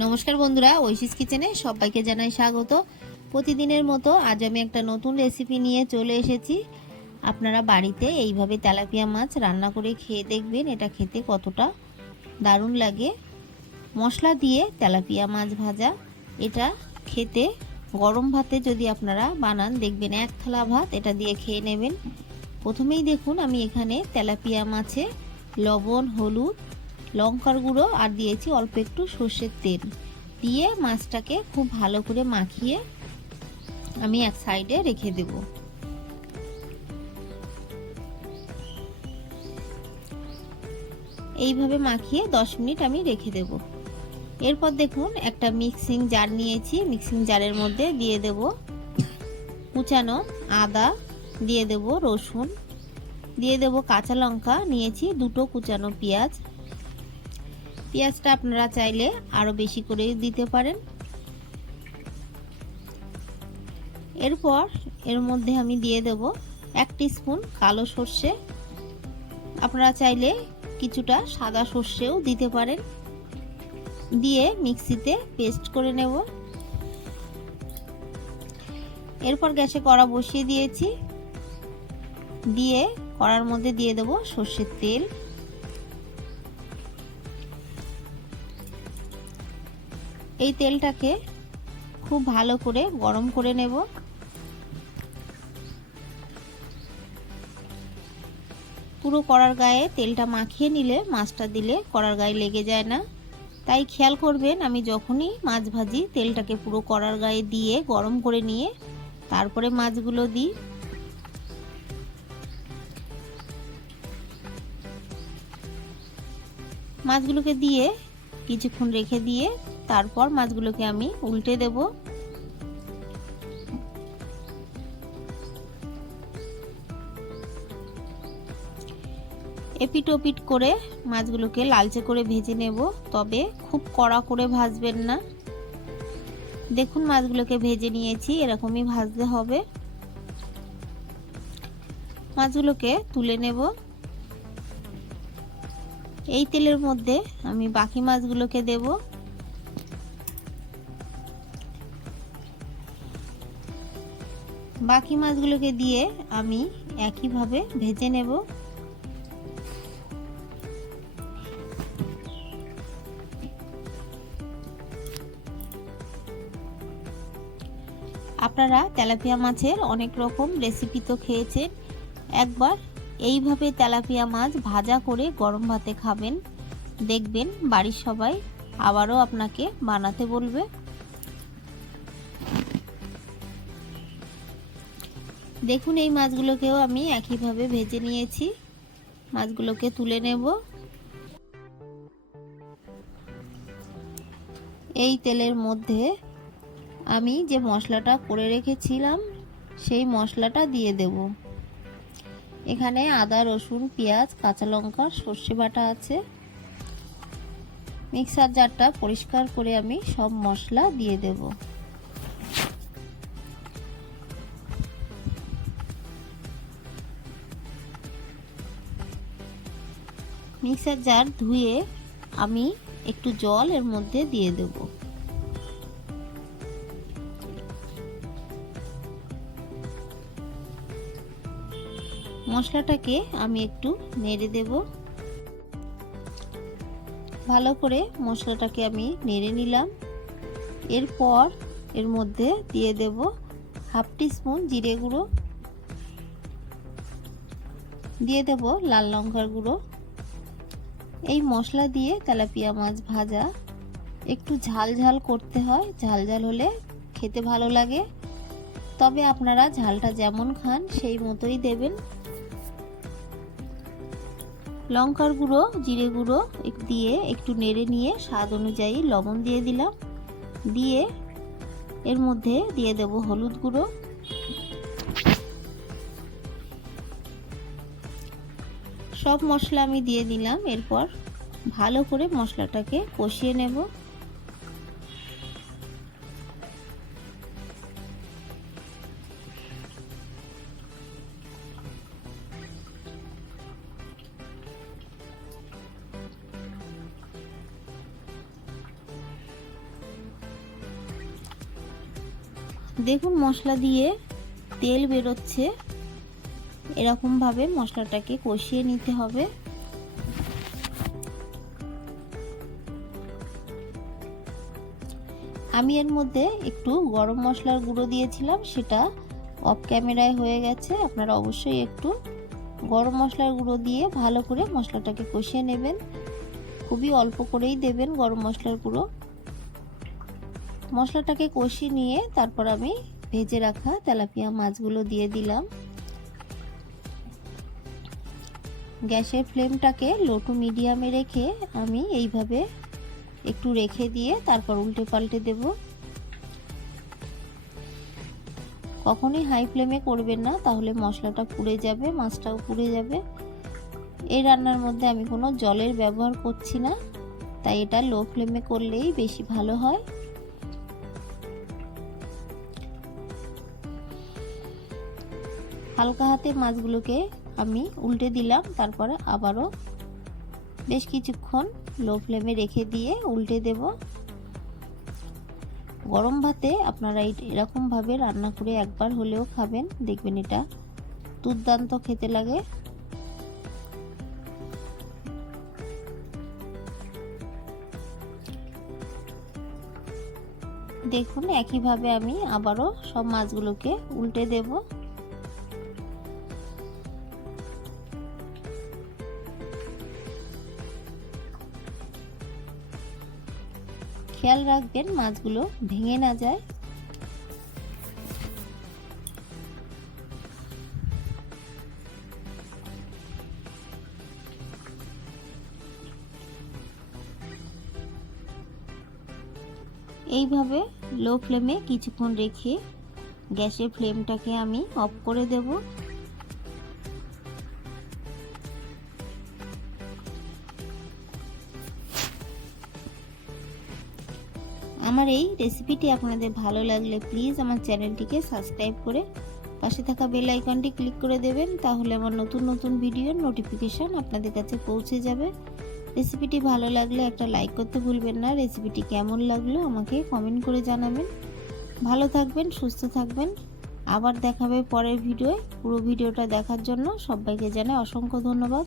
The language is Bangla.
নমস্কার বন্ধুরা, ঐশিস কিচেনে সবাইকে জানাই স্বাগত। প্রতিদিনের মতো আজ আমি একটা নতুন রেসিপি নিয়ে চলে এসেছি। আপনারা বাড়িতে এইভাবে তেলাপিয়া মাছ রান্না করে খেয়ে দেখবেন এটা খেতে কতটা দারুণ লাগে। মশলা দিয়ে তেলাপিয়া মাছ ভাজা, এটা খেতে গরম ভাতে যদি আপনারা বানান, দেখবেন এক থালা ভাত এটা দিয়ে খেয়ে নেবেন। প্রথমেই দেখুন আমি এখানে তেলাপিয়া মাছে লবণ, হলুদ লঙ্কার গুঁড়ো আর দিয়েছি অল্প একটু সর্ষের তেল। দিয়ে মাছটাকে খুব ভালো করে মাখিয়ে আমি এক সাইডে রেখে দেব। এইভাবে মাখিয়ে দশ মিনিট আমি রেখে দেব। এরপর দেখুন একটা মিক্সিং জার নিয়েছি। মিক্সিং জারের মধ্যে দিয়ে দেব কুচানো আদা, দিয়ে দেব রসুন, দিয়ে দেব কাঁচা লঙ্কা, নিয়েছি দুটো কুচানো পেঁয়াজ। পেঁয়াজটা আপনারা চাইলে আরও বেশি করে দিতে পারেন। এরপর এর মধ্যে আমি দিয়ে দেব এক স্পুন কালো সর্ষে। আপনারা চাইলে কিছুটা সাদা সর্ষেও দিতে পারেন। দিয়ে মিক্সিতে পেস্ট করে নেব। এরপর গ্যাসে কড়া বসিয়ে দিয়েছি। দিয়ে কড়ার মধ্যে দিয়ে দেব সর্ষের তেল। এই তেলটাকে খুব ভালো করে গরম করে নেব। পুরো কড়ার গায়ে তেলটা মাখিয়ে নিলে, মাছটা দিলে কড়ার গায়ে লেগে যায় না। তাই খেয়াল করবেন, আমি যখনই মাছ ভাজি, তেলটাকে পুরো কড়ার গায়ে দিয়ে গরম করে নিয়ে তারপরে মাছগুলো দিই। মাছগুলোকে দিয়ে কিছুক্ষণ রেখে দিয়ে তারপর মাছগুলোকে আমি উল্টে দেব। এপিট ওপিট করে মাছগুলোকে লালচে করে ভেজে নেব, তবে খুব কড়া করে ভাজবেন না। দেখুন মাছগুলোকে ভেজে নিয়েছি, এরকমই ভাজতে হবে। মাছগুলোকে তুলে নেব। এই তেলের মধ্যে আমি বাকি মাছগুলোকে দেব। বাকি মাছগুলোকে দিয়ে আমি একইভাবে ভেজে নেব। আপনারা তেলাপিয়া মাছের অনেক রকম রেসিপি তো খেয়েছেন। একবার এইভাবে তেলাপিয়া মাছ ভাজা করে গরম ভাতে খাবেন। দেখবেন বাড়ির সবাই আবারও আপনাকে বানাতে বলবে। দেখুন, এই মাছগুলোকেও আমি একইভাবে ভেজে নিয়েছি। মাছগুলোকে তুলে নেব। এই তেলের মধ্যে আমি যে মশলাটা করে রেখেছিলাম, সেই মশলাটা দিয়ে দেব। এখানে আদা, রসুন, পেঁয়াজ, কাঁচা লঙ্কা, সর্ষে বাটা আছে। মিক্সার জারটা পরিষ্কার করে আমি সব মশলা দিয়ে দেব। মিক্সার জার ধুয়ে আমি একটু জল এর মধ্যে দিয়ে দেব। মশলাটাকে আমি একটু নেড়ে দেব। ভালো করে মশলাটাকে আমি নেড়ে নিলাম। এরপর এর মধ্যে দিয়ে দেব হাফ স্পুন জিরে গুঁড়ো। দিয়ে দেব লাল লঙ্কার গুঁড়ো। এই মশলা দিয়ে তেলাপিয়া মাছ ভাজা। একটু ঝাল ঝাল করতে হয়। ঝাল ঝাল হলে খেতে ভালো লাগে। তবে আপনারা ঝালটা যেমন খান, সেই মতোই দেবেন। লঙ্কার গুঁড়ো, জিরে গুঁড়ো দিয়ে একটু নেড়ে নিয়ে স্বাদ অনুযায়ী লবণ দিয়ে দিলাম। দিয়ে এর মধ্যে দিয়ে দেব হলুদ গুঁড়ো। সব মশলা আমি দিয়ে দিলাম, এরপর ভালো করে মশলাটাকে কষিয়ে নেব। দেখুন মশলা দিয়ে তেল বেরোচ্ছে। এরকমভাবে মশলাটাকে কষিয়ে নিতে হবে। আমি এর মধ্যে একটু গরম মশলার গুঁড়ো দিয়েছিলাম, সেটা অফ ক্যামেরায় হয়ে গেছে। আপনারা অবশ্যই একটু গরম মশলার গুঁড়ো দিয়ে ভালো করে মশলাটাকে কষিয়ে নেবেন। খুবই অল্প করেই দেবেন গরম মশলার গুঁড়ো। মশলাটাকে কষিয়ে নিয়ে তারপর আমি ভেজে রাখা তেলাপিয়া মাছগুলো দিয়ে দিলাম। গ্যাসের ফ্লেমটাকে লো টু মিডিয়ামে রেখে আমি এইভাবে একটু রেখে দিয়ে তারপর উল্টে পাল্টে দেব। কখনই হাই ফ্লেমে করবেন না, তাহলে মশলাটা পুড়ে যাবে, মাছটাও পুড়ে যাবে। এই রান্নার মধ্যে আমি কোনো জলের ব্যবহার করছি না, তাই এটা লো ফ্লেমে করলেই বেশি ভালো হয়। হালকা হাতে মাছগুলোকে আমি উল্টে দিলাম, তারপরে আবারও বেশ কিছুক্ষণ লো ফ্লেমে রেখে দিয়ে উল্টে দেব। গরম ভাতে আপনারা এরকমভাবে রান্না করে একবার হলেও খাবেন, দেখবেন এটা দুর্দান্ত খেতে লাগে। দেখুন, একইভাবে আমি আবারও সব মাছগুলোকে উল্টে দেবো। খেয়াল রাখবেন মাছগুলো ভেঙে না যায়। এইভাবে লো ফ্লেমে কিছুক্ষণ রেখে গ্যাসের ফ্লেমটাকে আমি অফ করে দেবো। আমার এই রেসিপিটি আপনাদের ভালো লাগলে প্লিজ আমার চ্যানেলটিকে সাবস্ক্রাইব করে পাশে থাকা বেল আইকনটি ক্লিক করে দেবেন, তাহলে আমার নতুন নতুন ভিডিওর নোটিফিকেশান আপনাদের কাছে পৌঁছে যাবে। রেসিপিটি ভালো লাগলে একটা লাইক করতে ভুলবেন না রেসিপিটি কেমন লাগল আমাকে কমেন্ট করে জানাবেন। ভালো থাকবেন, সুস্থ থাকবেন, আবার দেখাবে পরের ভিডিওয় পুরো ভিডিওটা দেখার জন্য সবাইকে জানাই অসংখ্য ধন্যবাদ।